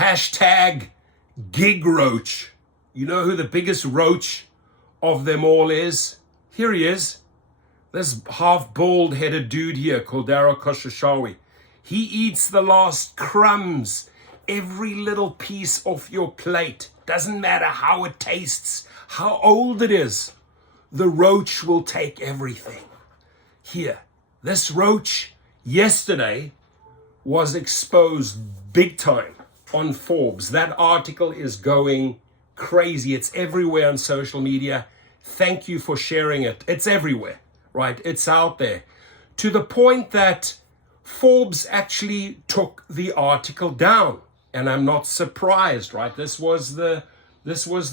Hashtag gig roach. You know who the biggest roach of them all is? Here he is. This half bald headed dude here called Dara. He eats the last crumbs, every little piece off your plate. Doesn't matter how it tastes, how old it is. The roach will take everything. Here, this roach yesterday was exposed big time on Forbes. That article is going crazy. It's everywhere on social media. Thank you for sharing it. It's everywhere, right? It's out there. To the point that Forbes actually took the article down. And I'm not surprised, right? This was the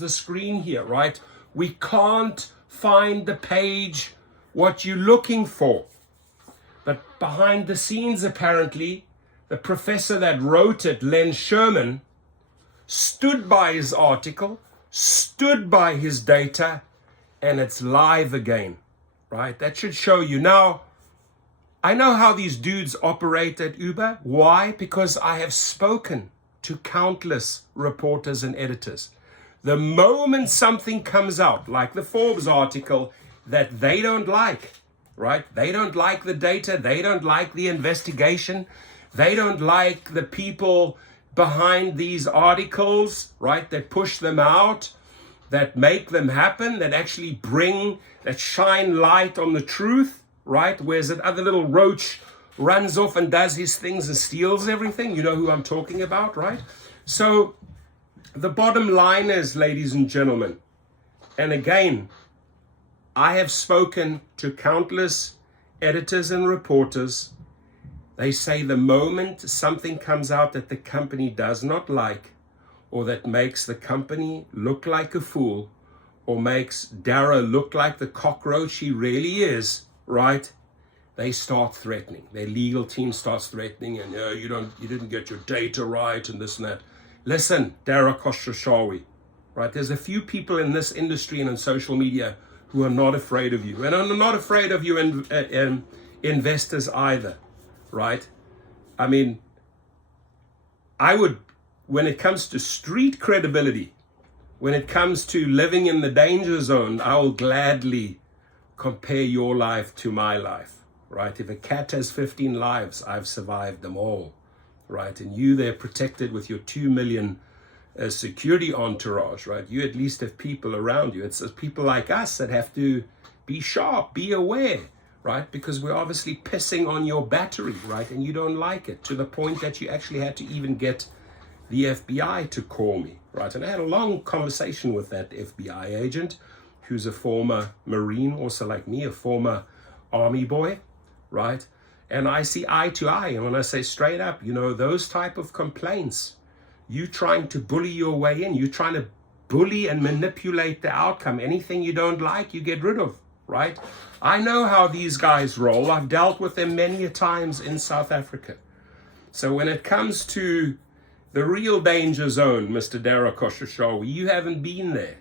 screen here, right? We can't find the page what you're looking for. But behind the scenes, apparently, the professor that wrote it, Len Sherman, stood by his article, stood by his data, and it's live again, right? That should show you. Now, I know how these dudes operate at Uber. Why? Because I have spoken to countless reporters and editors. The moment something comes out, like the Forbes article, that they don't like, right? They don't like the data. They don't like the investigation. They don't like the people behind these articles, right? That push them out, that make them happen, that actually bring, that shine light on the truth, right? Whereas that other little roach runs off and does his things and steals everything. You know who I'm talking about, right? So the bottom line is, ladies and gentlemen, and again, I have spoken to countless editors and reporters. They say the moment something comes out that the company does not like, or that makes the company look like a fool, or makes Dara look like the cockroach he really is, right? They start threatening. Their legal team starts threatening, and you didn't get your data right, and this and that. Listen, Dara Khosrowshahi, right? There's a few people in this industry and on social media who are not afraid of you, and are not afraid of you investors either, right? I mean, I would, when it comes to street credibility, when it comes to living in the danger zone, I will gladly compare your life to my life, right? If a cat has 15 lives, I've survived them all, right? And you there protected with your 2 million security entourage, right? You at least have people around you. It's people like us that have to be sharp, be aware, right? Because we're obviously pissing on your battery, right? And you don't like it, to the point that you actually had to even get the FBI to call me, right? And I had a long conversation with that FBI agent, who's a former Marine, also like me, a former Army boy, right? And I see eye to eye. And when I say straight up, those type of complaints, you trying to bully your way in, you trying to bully and manipulate the outcome. Anything you don't like, you get rid of, right? I know how these guys roll. I've dealt with them many a times in South Africa. So when it comes to the real danger zone, Mr. Dara Khosrowshahi, you haven't been there,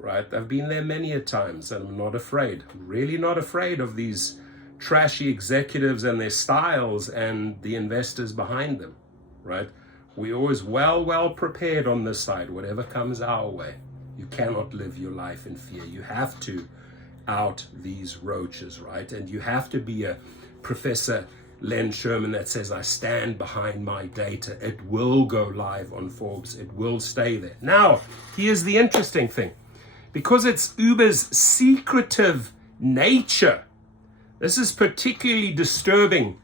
right? I've been there many a times, and I'm not afraid. I'm really not afraid of these trashy executives and their styles and the investors behind them, right? We're always well prepared on this side, whatever comes our way. You cannot live your life in fear. You have to out these roaches, right? And you have to be a Professor Len Sherman that says, I stand behind my data. It will go live on Forbes. It will stay there. Now, here's the interesting thing. Because it's Uber's secretive nature, this is particularly disturbing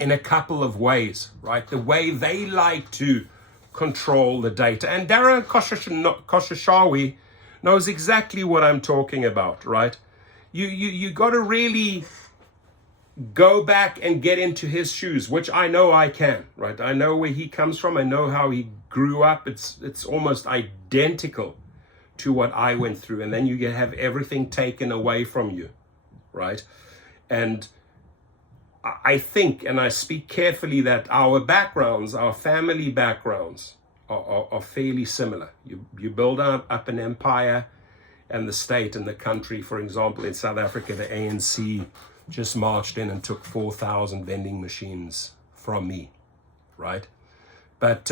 in a couple of ways, right? The way they like to control the data. And Dara Khosrowshahi knows exactly what I'm talking about, right? You got to really go back and get into his shoes, which I know I can, right? I know where he comes from. I know how he grew up. It's almost identical to what I went through. And then you have everything taken away from you, right? And I think, and I speak carefully, that our backgrounds, our family backgrounds are fairly similar. You build up an empire, and the state and the country, for example, in South Africa, the ANC just marched in and took 4,000 vending machines from me, right? But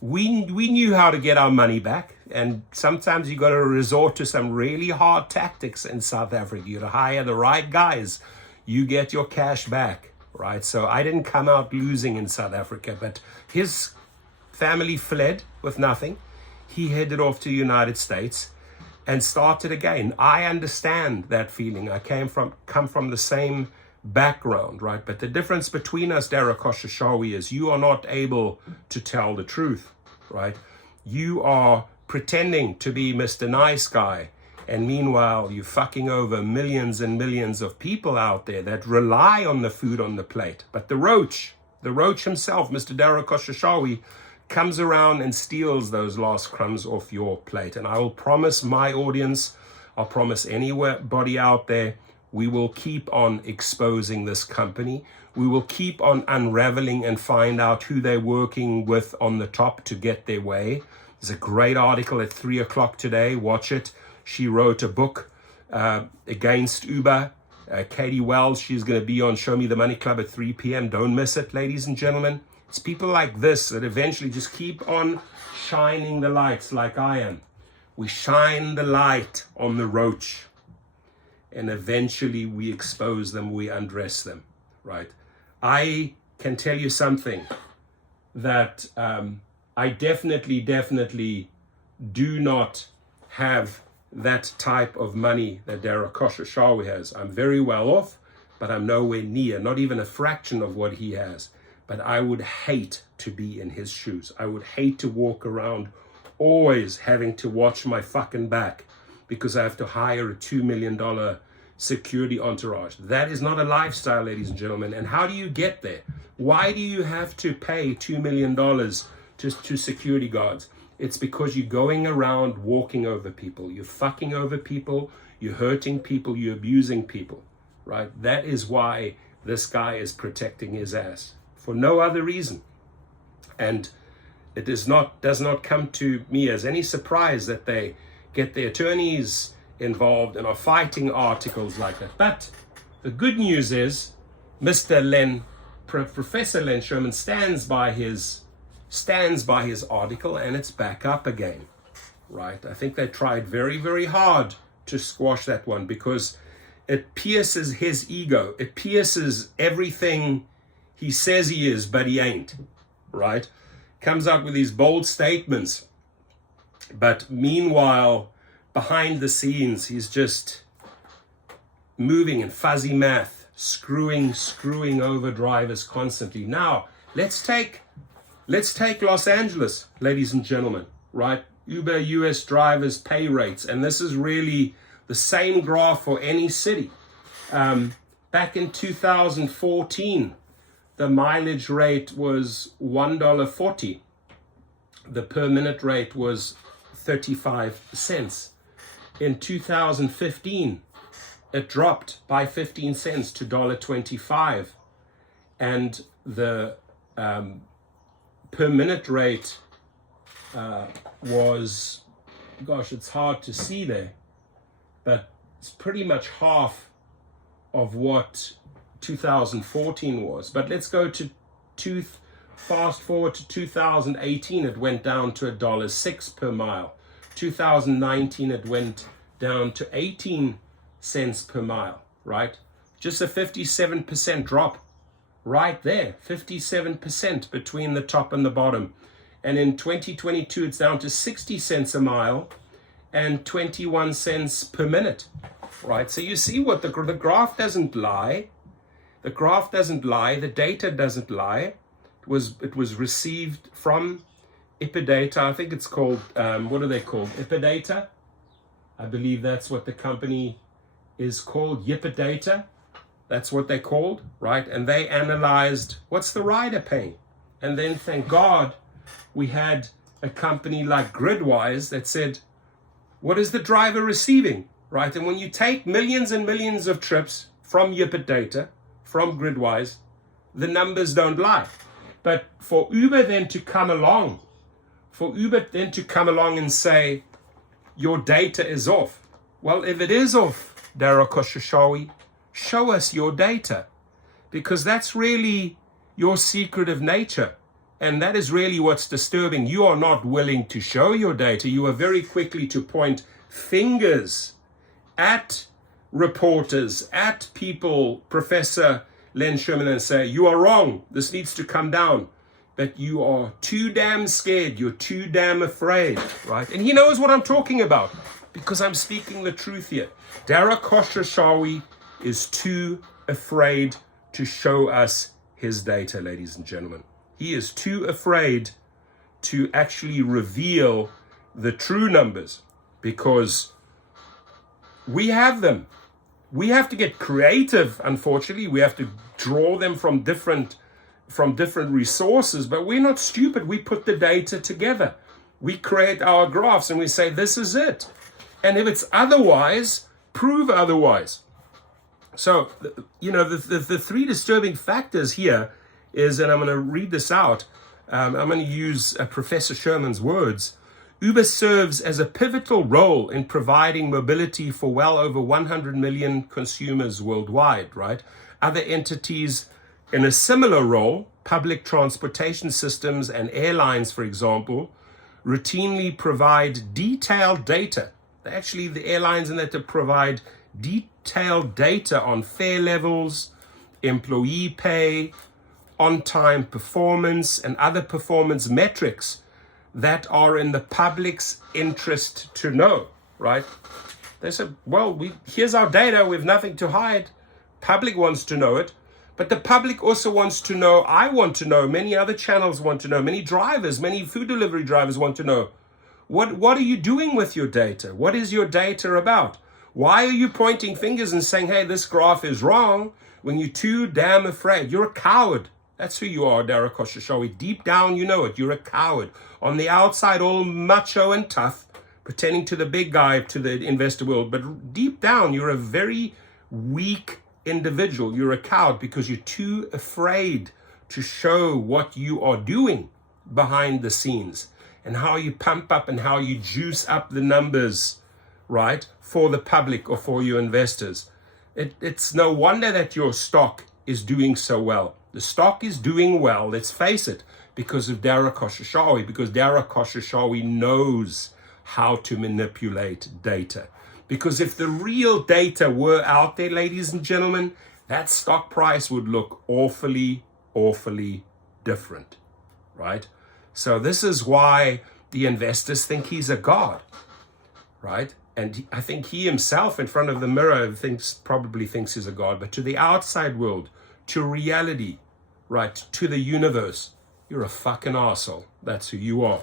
we knew how to get our money back. And sometimes you got to resort to some really hard tactics in South Africa. You got to hire the right guys. You get your cash back, right? So I didn't come out losing in South Africa, but his family fled with nothing. He headed off to the United States and started again. I understand that feeling. I come from the same background, right? But the difference between us, Dara Koshashawi, is you are not able to tell the truth, right? You are pretending to be Mr. Nice Guy, and meanwhile you're fucking over millions and millions of people out there that rely on the food on the plate. But the roach himself, Mr. Dara Koshashawi, comes around and steals those last crumbs off your plate. And I will promise my audience, I'll promise anybody out there, we will keep on exposing this company. We will keep on unraveling and find out who they're working with on the top to get their way. There's a great article at 3 o'clock today. Watch it. She wrote a book against Uber. Katie Wells, she's going to be on Show Me the Money Club at 3 p.m. Don't miss it, ladies and gentlemen. It's people like this that eventually just keep on shining the lights like I am. We shine the light on the roach, and eventually we expose them, we undress them, right? I can tell you something that I definitely do not have that type of money that Dara Koshashawi has. I'm very well off, but I'm nowhere near, not even a fraction of what he has. But I would hate to be in his shoes. I would hate to walk around always having to watch my fucking back because I have to hire a $2 million security entourage. That is not a lifestyle, ladies and gentlemen. And how do you get there? Why do you have to pay $2 million to security guards? It's because you're going around walking over people. You're fucking over people. You're hurting people. You're abusing people, right? That is why this guy is protecting his ass. For no other reason. And it does not come to me as any surprise that they get their attorneys involved and are fighting articles like that. But the good news is Professor Len Sherman stands by his article, and it's back up again, right? I think they tried very, very hard to squash that one because it pierces his ego. It pierces everything he says he is, but he ain't, right? Comes out with these bold statements, but meanwhile, behind the scenes, he's just moving in fuzzy math, screwing over drivers constantly. Now, let's take Los Angeles, ladies and gentlemen, right? Uber US drivers' pay rates, and this is really the same graph for any city. Back in 2014, the mileage rate was $1.40. The per minute rate was 35 cents. In 2015, it dropped by 15 cents to $1.25. And the per minute rate was, gosh, it's hard to see there, but it's pretty much half of what 2014 was. But let's go to fast forward to 2018, it went down to $1.06 per mile. 2019, it went down to 18 cents per mile, right? Just a 57% drop right there, 57% between the top and the bottom. And in 2022, it's down to 60 cents a mile and 21 cents per minute, right? So you see what the graph doesn't lie. The graph doesn't lie. The data doesn't lie. It was received from Ipidata. I think it's called, what are they called? Ipidata? I believe that's what the company is called, Ipidata. That's what they're called, right? And they analyzed what's the rider paying. And then, thank God, we had a company like Gridwise that said, what is the driver receiving, right? And when you take millions and millions of trips from Ipidata, from Gridwise, the numbers don't lie. But for Uber then to come along, and say, your data is off. Well, if it is off, Dara Koshashawi, show us your data, because that's really your secretive nature. And that is really what's disturbing. You are not willing to show your data. You are very quickly to point fingers at reporters, at people, Professor Len Sherman, and say, you are wrong. This needs to come down. But you are too damn scared. You're too damn afraid, right? And he knows what I'm talking about because I'm speaking the truth here. Dara Khosrowshahi is too afraid to show us his data, ladies and gentlemen. He is too afraid to actually reveal the true numbers because we have them. We have to get creative, unfortunately. We have to draw them from different resources, but we're not stupid. We put the data together. We create our graphs and we say, this is it. And if it's otherwise, prove otherwise. So, the three disturbing factors here is, and I'm going to read this out. I'm going to use Professor Sherman's words. Uber serves as a pivotal role in providing mobility for well over 100 million consumers worldwide, right? Other entities in a similar role, public transportation systems and airlines, for example, routinely provide detailed data. Actually, the airlines in that to provide detailed data on fare levels, employee pay, on-time performance, and other performance metrics that are in the public's interest to know, right? They said, well, here's our data, we have nothing to hide. Public wants to know it, but the public also wants to know, I want to know, many other channels want to know, many drivers, many food delivery drivers want to know, what are you doing with your data? What is your data about? Why are you pointing fingers and saying, hey, this graph is wrong, when you're too damn afraid? You're a coward. That's who you are, Dara Khosrowshahi. Deep down, you know it. You're a coward. On the outside, all macho and tough, pretending to the big guy, to the investor world. But deep down, you're a very weak individual. You're a coward because you're too afraid to show what you are doing behind the scenes and how you pump up and how you juice up the numbers, right, for the public or for your investors. It's no wonder that your stock is doing so well. The stock is doing well, let's face it, because of Dara Khosrowshahi, because Dara Khosrowshahi knows how to manipulate data. Because if the real data were out there, ladies and gentlemen, that stock price would look awfully, awfully different, right? So this is why the investors think he's a god, right? And I think he himself in front of the mirror probably thinks he's a god, but to the outside world, to reality, right, to the universe, you're a fucking arsehole. That's who you are.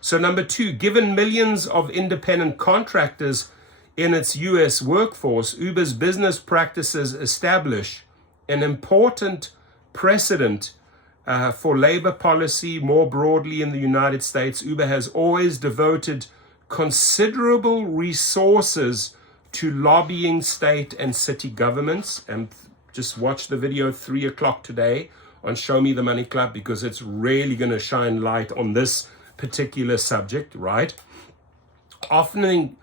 So number two, given millions of independent contractors in its US workforce, Uber's business practices establish an important precedent for labor policy more broadly in the United States. Uber has always devoted considerable resources to lobbying state and city governments. And just watch the video 3 o'clock today on Show Me the Money Club, because it's really going to shine light on this particular subject, right? Often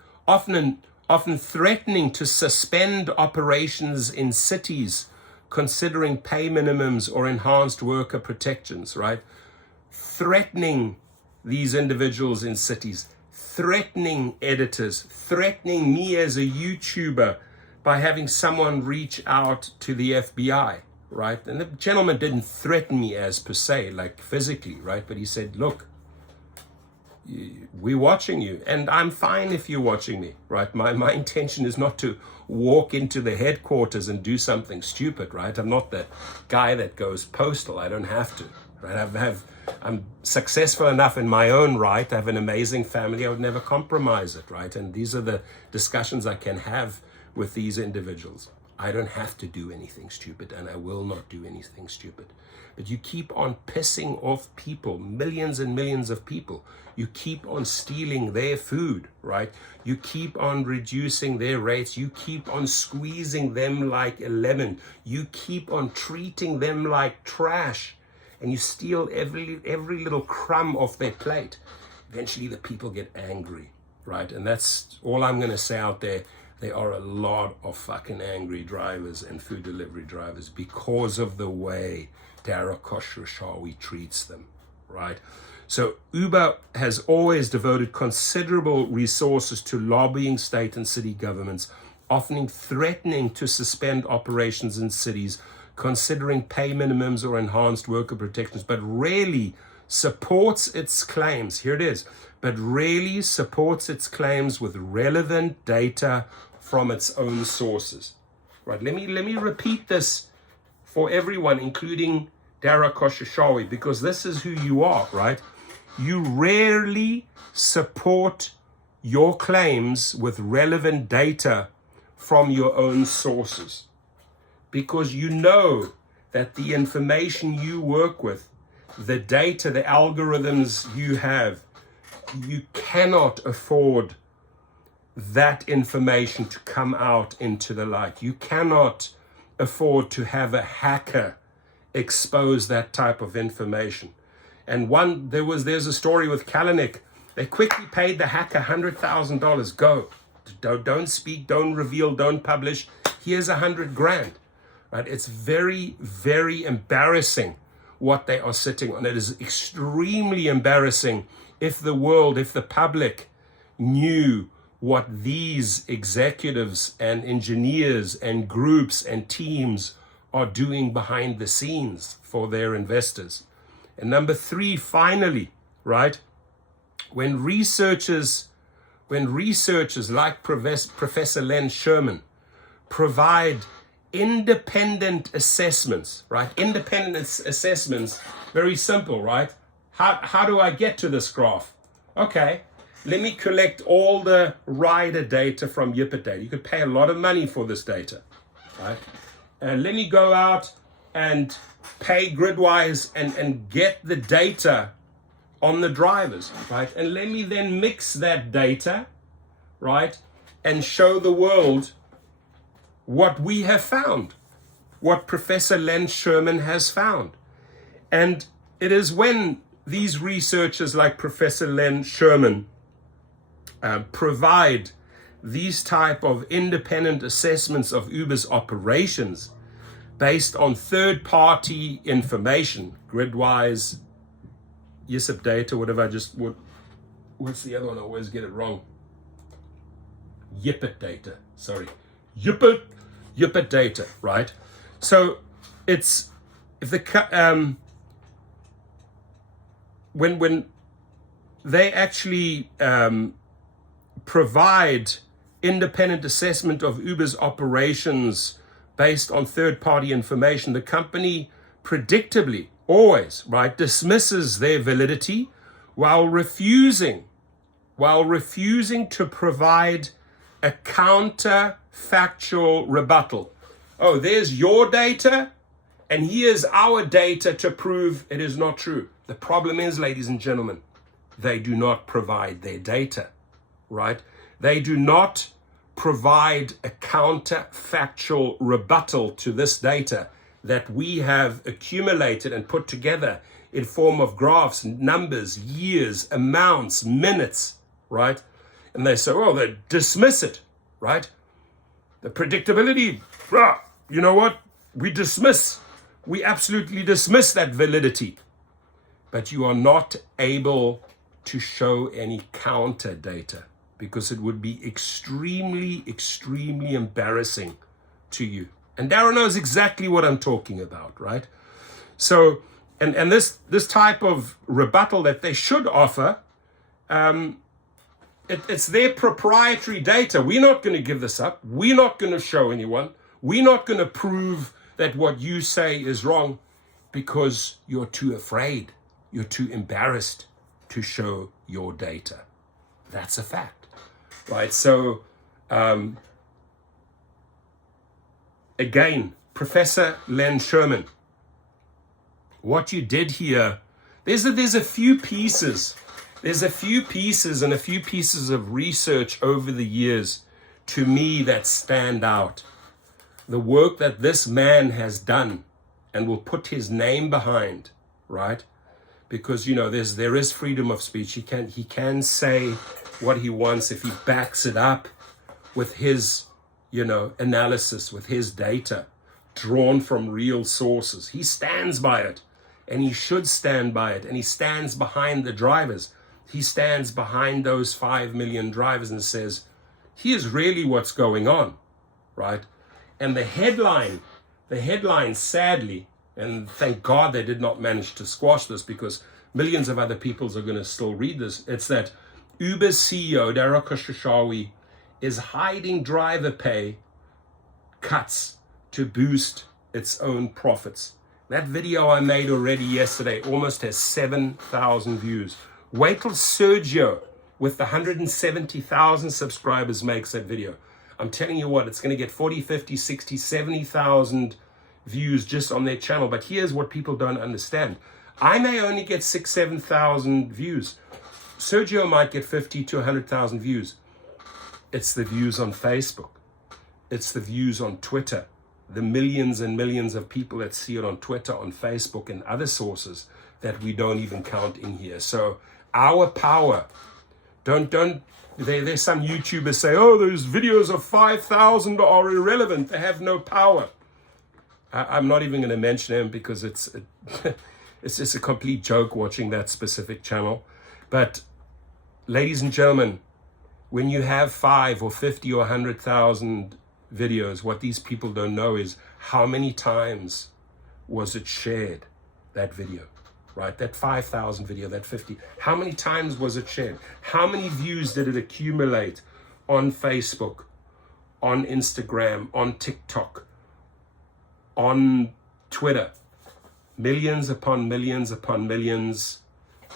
threatening to suspend operations in cities, considering pay minimums or enhanced worker protections, right? Threatening these individuals in cities, threatening editors, threatening me as a YouTuber by having someone reach out to the FBI, right? And the gentleman didn't threaten me as per se, like physically, right? But he said, look, we're watching you, and I'm fine if you're watching me, right? My intention is not to walk into the headquarters and do something stupid, right? I'm not that guy that goes postal. I don't have to, right? I'm successful enough in my own right. I have an amazing family. I would never compromise it, right? And these are the discussions I can have with these individuals. I don't have to do anything stupid, and I will not do anything stupid. But you keep on pissing off people, millions and millions of people. You keep on stealing their food, right? You keep on reducing their rates. You keep on squeezing them like a lemon. You keep on treating them like trash. And you steal every little crumb off their plate. Eventually the people get angry, right? And that's all I'm going to say out there. There are a lot of fucking angry drivers and food delivery drivers because of the way Dara Khosrowshahi treats them, right? So Uber has always devoted considerable resources to lobbying state and city governments, often threatening to suspend operations in cities, considering pay minimums or enhanced worker protections, but rarely supports its claims. Here it is. But rarely supports its claims with relevant data from its own sources. Right? Let me repeat this for everyone, including Dara, because this is who you are, right? You rarely support your claims with relevant data from your own sources, because you know that the information you work with, the data, the algorithms you have, you cannot afford that information to come out into the light. You cannot afford to have a hacker expose that type of information. And there's a story with Kalanick. They quickly paid the hacker $100,000. Go. Don't speak, don't reveal, don't publish. Here's $100,000. Right? It's very, very embarrassing what they are sitting on. It is extremely embarrassing if the public knew what these executives and engineers and groups and teams are doing behind the scenes for their investors. And number 3, finally, right, when researchers like Professor Len Sherman provide independent assessments, right? Independent assessments, very simple, right? How do I get to this graph? Okay, let me collect all the rider data from GetUpside. You could pay a lot of money for this data, right? Let me go out and pay Gridwise and get the data on the drivers, right? And let me then mix that data, right? And show the world what we have found, what Professor Len Sherman has found. And it is when these researchers like Professor Len Sherman provide these type of independent assessments of Uber's operations based on third-party information, Gridwise, GetUpside data, whatever. What's the other one? I always get it wrong. GetUpside data. Sorry, GetUpside data. Right. So it's when they actually provide independent assessment of Uber's operations based on third-party information, the company predictably always, right, dismisses their validity while refusing to provide a counterfactual rebuttal. Oh, there's your data, and here's our data to prove it is not true. The problem is, ladies and gentlemen, they do not provide their data, right? They do not provide a counterfactual rebuttal to this data that we have accumulated and put together in form of graphs, numbers, years, amounts, minutes, right? And they say, well, they dismiss it, right? The predictability, you know what? We absolutely dismiss that validity. But you are not able to show any counter data, because it would be extremely, extremely embarrassing to you. And Dara knows exactly what I'm talking about, right? So, and this type of rebuttal that they should offer, it's their proprietary data. We're not going to give this up. We're not going to show anyone. We're not going to prove that what you say is wrong, because you're too afraid. You're too embarrassed to show your data. That's a fact. Right, so again, Professor Len Sherman, what you did here, there's a few pieces and a few pieces of research over the years to me that stand out. The work that this man has done and will put his name behind, right? Because, you know, there is freedom of speech. He can say what he wants if he backs it up with his, analysis, with his data drawn from real sources. He stands by it. and he should stand by it, and he stands behind the drivers. He stands behind those 5 million drivers and says, here's really what's going on, right? And the headline, sadly, and thank God they did not manage to squash this, because millions of other people are going to still read this. It's that Uber's CEO, Dara is hiding driver pay cuts to boost its own profits. That video I made already yesterday almost has 7,000 views. Wait till Sergio with the 170,000 subscribers makes that video. I'm telling you what, it's going to get 40, 50, 60, 70,000 views just on their channel. But here's what people don't understand. I may only get 6,000, 7,000 views. Sergio might get 50 to 100,000 views. It's the views on Facebook. It's the views on Twitter. The millions and millions of people that see it on Twitter, on Facebook, and other sources that we don't even count in here. So our power, there's some YouTubers say, oh, those videos of 5,000 are irrelevant. They have no power. I'm not even going to mention them because it's just a complete joke watching that specific channel. But ladies and gentlemen, when you have 5 or 50 or 100,000 videos, what these people don't know is how many times was it shared, that video, right? That 5,000 video, that 50, how many times was it shared? How many views did it accumulate on Facebook, on Instagram, on TikTok, on Twitter? Millions upon millions upon millions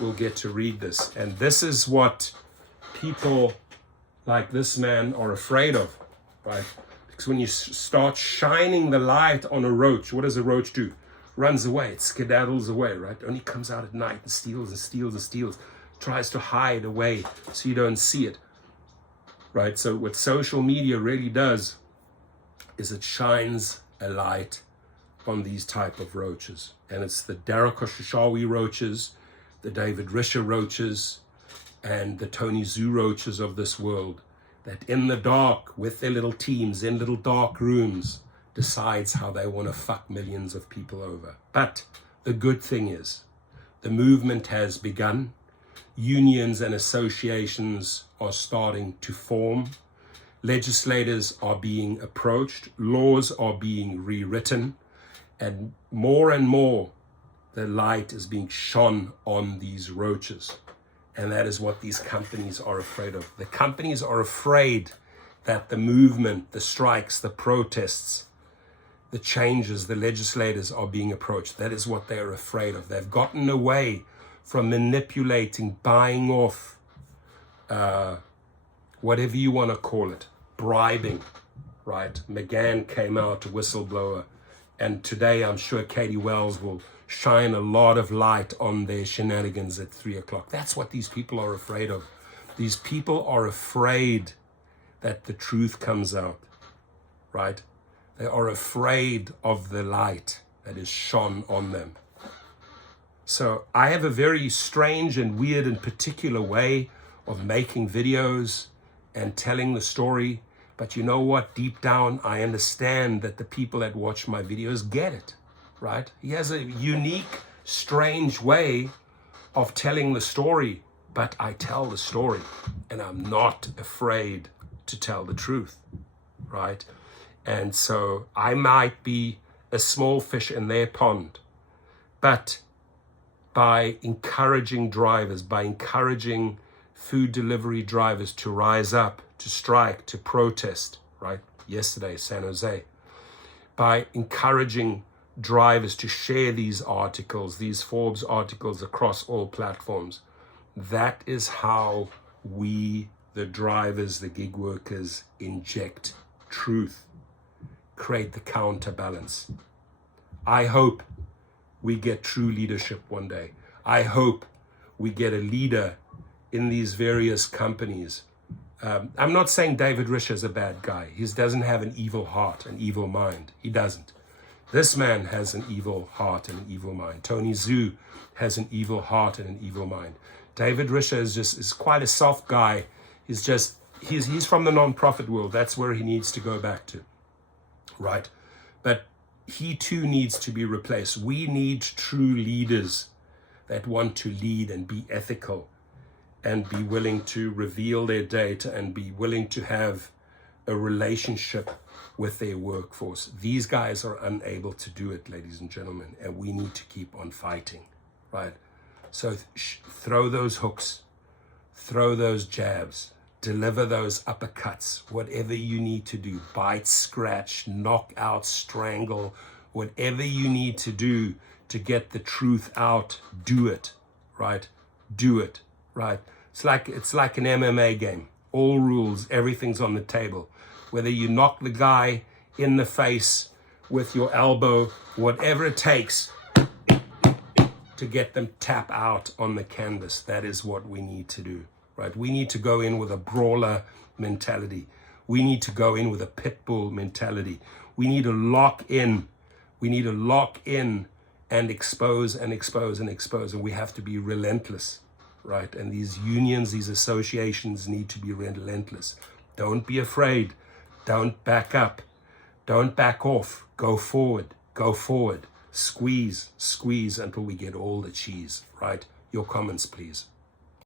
will get to read this. And this is what people like this man are afraid of, right? Because when you start shining the light on a roach, what does a roach do? Runs away, it skedaddles away, right? Only comes out at night and steals and steals and steals, tries to hide away so you don't see it, right? So what social media really does is it shines a light on these type of roaches. And it's the Dara roaches, the David Risher roaches, and the Tony Zhu roaches of this world that in the dark with their little teams in little dark rooms decides how they want to fuck millions of people over. But the good thing is the movement has begun. Unions and associations are starting to form. Legislators are being approached. Laws are being rewritten. And more the light is being shone on these roaches. And that is what these companies are afraid of. The companies are afraid that the movement, the strikes, the protests, the changes, the legislators are being approached. That is what they're afraid of. They've gotten away from manipulating, buying off, whatever you want to call it, bribing, right? McGahn came out, a whistleblower. And today I'm sure Katie Wells will shine a lot of light on their shenanigans at 3 o'clock. That's what these people are afraid of. These people are afraid that the truth comes out, right? They are afraid of the light that is shone on them. So I have a very strange and weird and particular way of making videos and telling the story. But you know what? Deep down, I understand that the people that watch my videos get it. Right? He has a unique, strange way of telling the story, but I tell the story and I'm not afraid to tell the truth, right? And so I might be a small fish in their pond, but by encouraging drivers, by encouraging food delivery drivers to rise up, to strike, to protest, right? Yesterday, San Jose, by encouraging drivers to share these articles, these Forbes articles across all platforms. That is how we, the drivers, the gig workers, inject truth, create the counterbalance. I hope we get true leadership one day. I hope we get a leader in these various companies. I'm not saying David Risher is a bad guy. He doesn't have an evil heart, an evil mind. He doesn't. This man has an evil heart and an evil mind. Tony Zhu has an evil heart and an evil mind. David Risher is quite a soft guy. He's from the non-profit world. That's where he needs to go back to, right? But he too needs to be replaced. We need true leaders that want to lead and be ethical and be willing to reveal their data and be willing to have a relationship with their workforce. These guys are unable to do it, ladies and gentlemen, and we need to keep on fighting, right? So throw those hooks, throw those jabs, deliver those uppercuts, whatever you need to do, bite, scratch, knock out, strangle, whatever you need to do to get the truth out, do it, right? Do it, right? It's like an MMA game. All rules, everything's on the table. Whether you knock the guy in the face with your elbow, whatever it takes to get them tap out on the canvas, that is what we need to do, right? We need to go in with a brawler mentality. We need to go in with a pit bull mentality. We need to lock in. We need to lock in and expose and expose and expose, and we have to be relentless, right? And these unions, these associations need to be relentless. Don't be afraid. Don't back up. Don't back off. Go forward. Go forward. Squeeze, squeeze until we get all the cheese, right? Your comments, please.